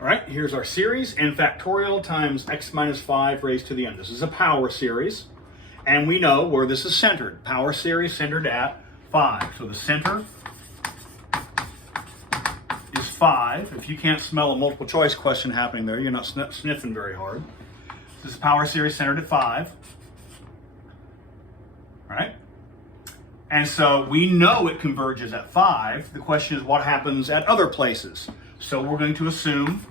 All right, here's our series, n factorial times x minus 5 raised to the n. This is a power series, and we know where this is centered. Power series centered at 5. So the center is 5. If you can't smell a multiple choice question happening there, you're not sniffing very hard. This is power series centered at 5. All right? And so we know it converges at 5. The question is what happens at other places. So we're going to assume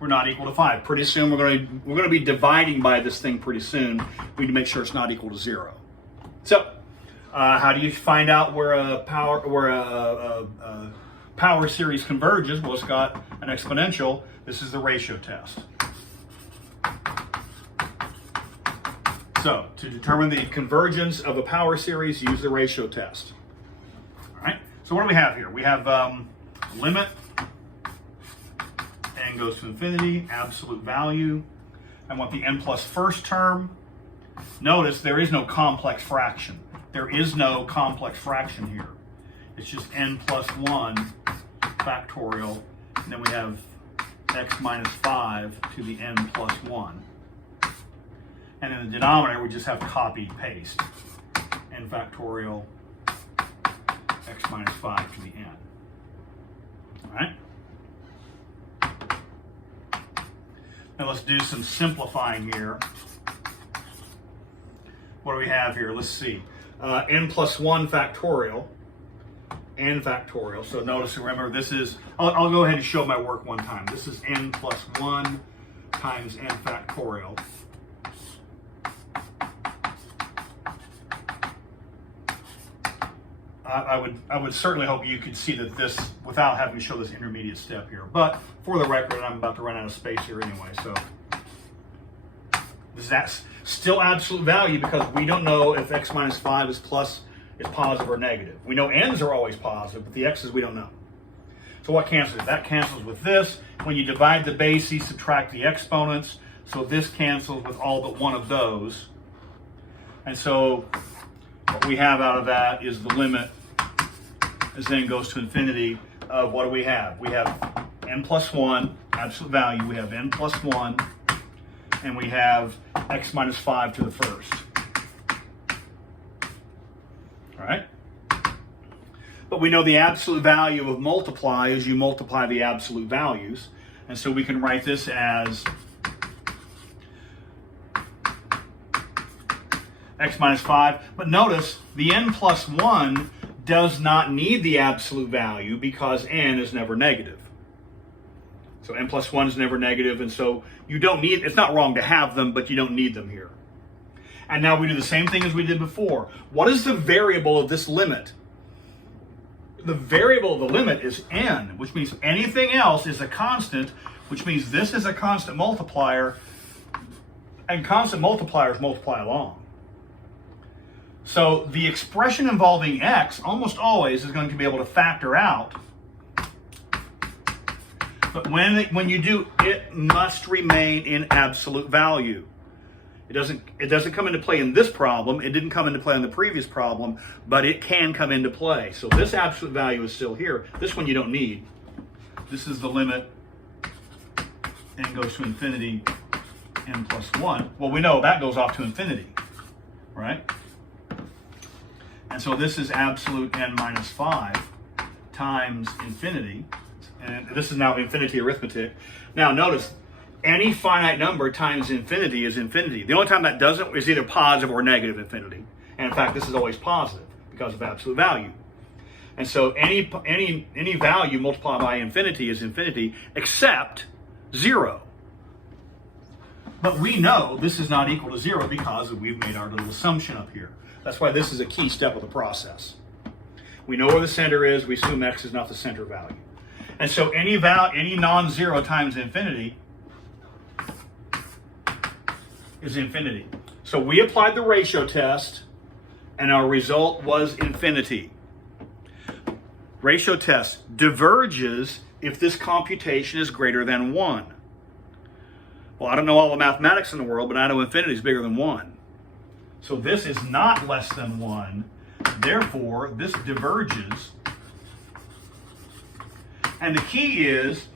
we're not equal to 5. Pretty soon we're going to be dividing by this thing pretty soon. We need to make sure it's not equal to 0. So how do you find out where a power series converges? Well, it's got an exponential. This is the ratio test. So to determine the convergence of a power series, use the ratio test. All right. So what do we have here? We have limit n goes to infinity, absolute value. I want the n plus first term. Notice there is no complex fraction. There is no complex fraction here. It's just n plus 1 factorial. And then we have x minus 5 to the n plus 1. And in the denominator, we just have copy paste. N factorial x minus 5 to the n. All right? Now let's do some simplifying here. What do we have here? Let's see. N plus 1 factorial. N factorial. So notice, remember, this is, I'll go ahead and show my work one time. This is n plus 1 times n factorial. I would certainly hope you could see that this without having to show this intermediate step here. But for the record, I'm about to run out of space here anyway. So that's still absolute value because we don't know if x minus 5 is positive or negative. We know n's are always positive, but the x's we don't know. So what cancels? That cancels with this. When you divide the bases, subtract the exponents. So this cancels with all but one of those. And so what we have out of that is the limit as n goes to infinity of what do we have? We have n plus 1, absolute value. We have n plus 1, and we have x minus 5 to the first. All right? But we know the absolute value of multiply is you multiply the absolute values. And so we can write this as x minus 5. But notice the n plus 1 does not need the absolute value because n is never negative. So n plus 1 is never negative, and so you don't need, it's not wrong to have them, but you don't need them here. And now we do the same thing as we did before. What is the variable of this limit? The variable of the limit is n, which means anything else is a constant, which means this is a constant multiplier, and constant multipliers multiply along. So the expression involving x almost always is going to be able to factor out. But when you do, it must remain in absolute value. It doesn't come into play in this problem. It didn't come into play in the previous problem, but it can come into play. So this absolute value is still here. This one you don't need. This is the limit n goes to infinity, n plus 1. Well, we know that goes off to infinity, right? And so this is absolute n minus 5 times infinity. And this is now infinity arithmetic. Now notice, any finite number times infinity is infinity. The only time that doesn't is either positive or negative infinity. And in fact, this is always positive because of absolute value. And so any value multiplied by infinity is infinity except 0. But we know this is not equal to 0 because we've made our little assumption up here. That's why this is a key step of the process. We know where the center is. We assume x is not the center value. And so any non-zero times infinity is infinity. So we applied the ratio test, and our result was infinity. Ratio test diverges if this computation is greater than 1. Well, I don't know all the mathematics in the world, but I know infinity is bigger than 1. So this is not less than 1. Therefore, this diverges And the key is,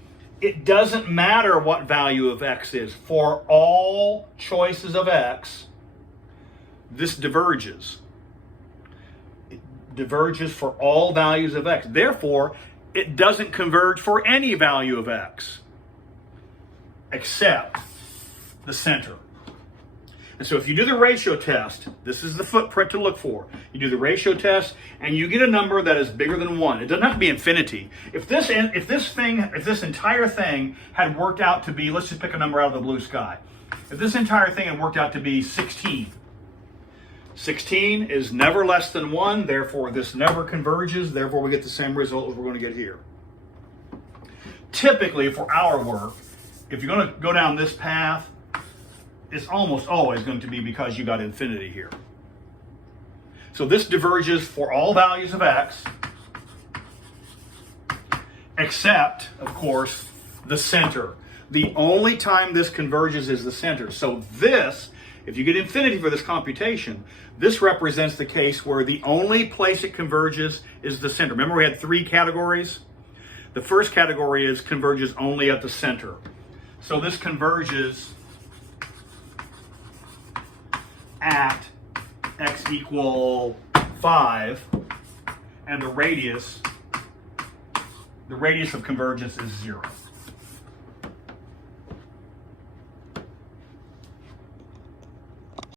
it doesn't matter what value of x is. For all choices of x, this diverges. It diverges for all values of x. Therefore, it doesn't converge for any value of x except the center. And so if you do the ratio test, this is the footprint to look for. You do the ratio test and you get a number that is bigger than 1. It doesn't have to be infinity. If this entire thing had worked out to be, let's just pick a number out of the blue sky. If this entire thing had worked out to be 16. 16 is never less than 1, therefore this never converges, therefore we get the same result as we're going to get here. Typically for our work, if you're going to go down this path, it's almost always going to be because you got infinity here. So this diverges for all values of x, except, of course, the center. The only time this converges is the center. So this, if you get infinity for this computation, this represents the case where the only place it converges is the center. Remember we had 3 categories? The first category is converges only at the center. So this converges at x equal 5, and the radius of convergence is 0.